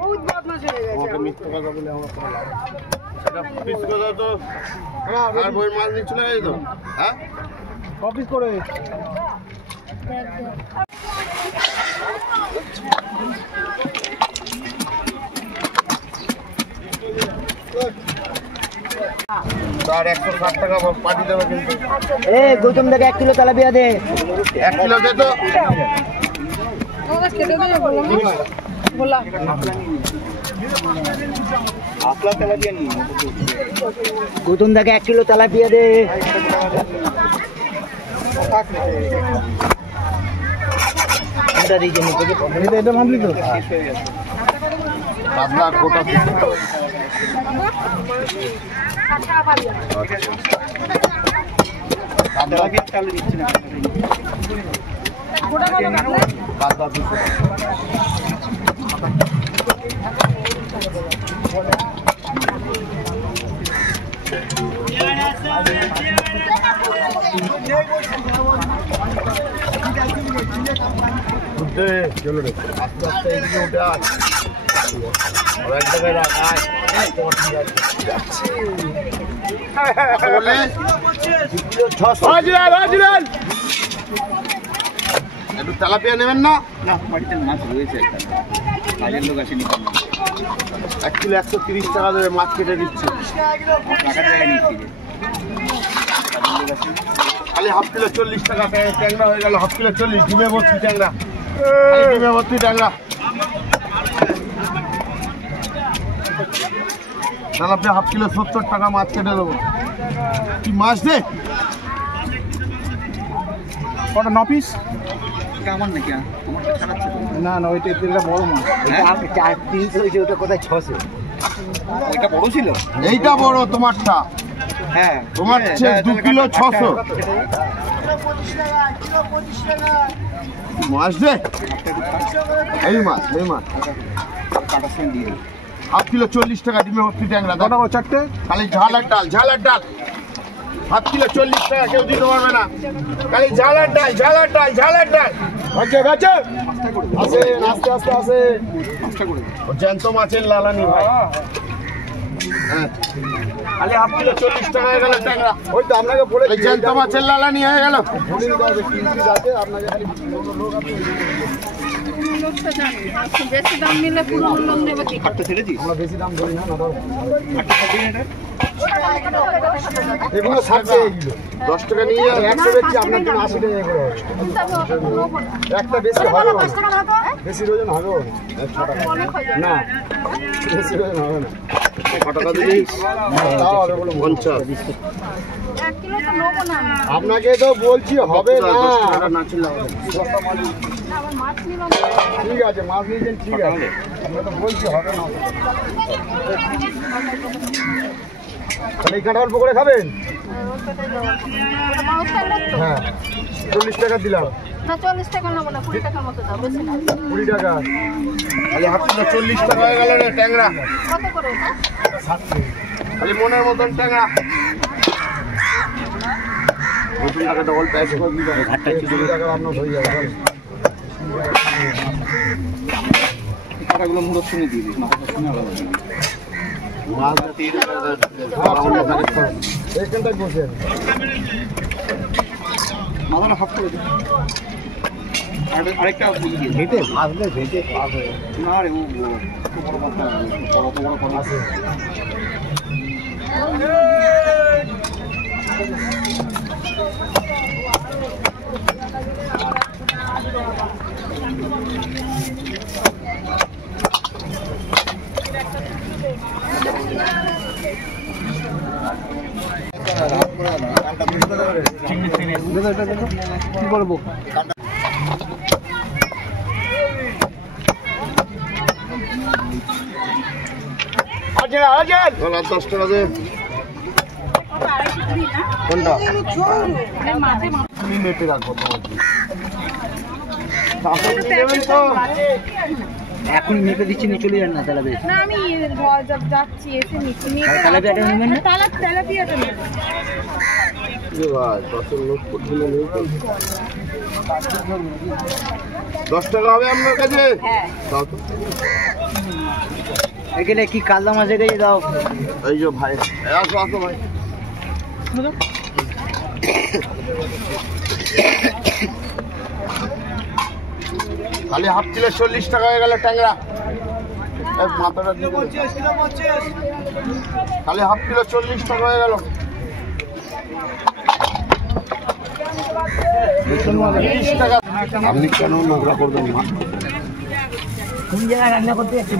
বহুত বদমাশ হয়ে গেছে। আমাকে মিথ্যা কথা বলে আমার কোনো লাভ নেই। সেটা পিস কথা তো আর বই মাছ নিয়ে চলে গেছে তো। হ্যাঁ কপিস করে তার 160 টাকা পাঠিয়ে দেবে কিন্তু। গৌতম দাকে 1 কিলো তেলাপিয়া দে। 1 কিলো দে তো। গৌতম দাকে 1 কিলো তেলাপিয়া দে। এটা মানলি তো আপনার গোটা চলো রে আস্তে আস্তে এদিকে উঠে আস এক জায়গায় রাখ একটু তেলাপিয়া নেবেন না? বাড়িতে মাছ রয়েছে, কাজের লোক আসেনি। 1 কিলো 130 টাকা দেবে, মাছ কেটে দিচ্ছে। খালি হাফ কিলো 40 টাকা ট্যাংরা হয়ে গেল। হাফ কিলো 40 ডিমে ভর্তি ট্যাংরা, ডিমে ভর্তি ট্যাংরা। তাহলে আপনি হাফ কিলো 70 টাকা মাছ কেটে দেবো। কি মাছ দে কটা 9 পিস? আমার নাকি না না ওইটা তেলটা বড় মাছ। 300 হয়েছে, ওটা কোথায় 600? এটা বড় ছিল, এইটা বড় তোমারটা। হ্যাঁ তোমার 2 কিলো 600 মাছ দে। এই মাছ কাটার সঙ্গে দিয়ে দিই। হাফ কিলো 40 টাকা ডিমে ভর্তি ট্যাংরা। কটা চারটে? খালি ঝাল আর ডাল, ঝাল আর ডাল। হাফ কিলো 40 টাকা, কেউ দিতে পারবে না। খালি ঝাল আর ডাল, ঝাল আর ডাল, ঝাল আর ডাল। আচ্ছা আচ্ছা আছে, আস্তে আস্তে আছে। জ্যান্ত মাছের লালানি ভাই। হ্যাঁ খালি হাফ কিলো 40 টাকা হয়ে গেল ট্যাংরা। ওই তো আপনাকে বলে জ্যান্ত মাছের লালানি হয়ে গেল। বেশি দাম নিলে পুরো লোক নেবে কি? কাটতে ছেড়েছিস? আমরা বেশি দাম ধরি না দাদা। এটা এগুলো 60 10 টাকা নিয়ে 100 বেচছি, আপনার জন্য 80 টাকা করে হবে। একটা বেশি হবে না, বেশি ওজন হবে না, বেশি ওজন হবে না। কত টাকা দিলিস? তাও হবে বলে 50। 1 কিলো তো নেবো না আমি। আপনাকে তো বলছি হবে না। 10 টাকা না ছিল হবে। না, আমার মাছ নিলাম। ঠিক আছে, মাছ নিয়েছেন, ঠিক আছে। আমরা তো বলছি হবে না। তাহলে এই কাঁটা অল্প করে খাবেন? হ্যাঁ 40 টাকা দিলাম। না 40 টাকা নেবো না, 20 টাকার মতো দাও, বেশি না। 20 টাকা। খালি হাফ কিলো 40 টাকা হয়ে গেল রে ট্যাংরা। কত করে এটা? 60 খালি মনের মতন ট্যাংরা। নতুন টাকা ডবল প্যাক করে দিবা। ঘাটটা 20 টাকা আপনার হয়ে যাবে। টাকাগুলো মুরত শুনে দিয়ে দিস, মাথাটা শুনে আলাদা দিবি। মাছ এখানটায় বসে মাথাটা হাফ করে দিই। আরেকটা ভেটে ভাজলে ভেটে পাবে না রে, ও বড় মাথা, বড় করে আছে। কি করবো? বলা 10 টাকা দে। কোনটা? আমি মেপে রাখবো তোমার। এখন মেপে দিচ্ছি, নিয়ে চলে যান না তাহলে। বেশ না আমি যাচ্ছি, এসে নিচ্ছি। তেলাপিয়াটা নেবেন না? তেলাপিয়াটা নেবেন। ভাই 10 টাকা হবে আপনার কাছে? দাও তো। এখানে কি কালদা মাছ রেখেছি দাও। এই যে ভাই আসো আসো ভাই। খালি হাফ কিলো 40 টাকা হয়ে গেল ট্যাংরা। এই মাথাটা দিয়ে দে। খালি হাফ কিলো 40 টাকা হয়ে গেল। 30 টাকা। আপনি কেন নোংরা করবেন? কোন জায়গায় রান্না করতে যাচ্ছে?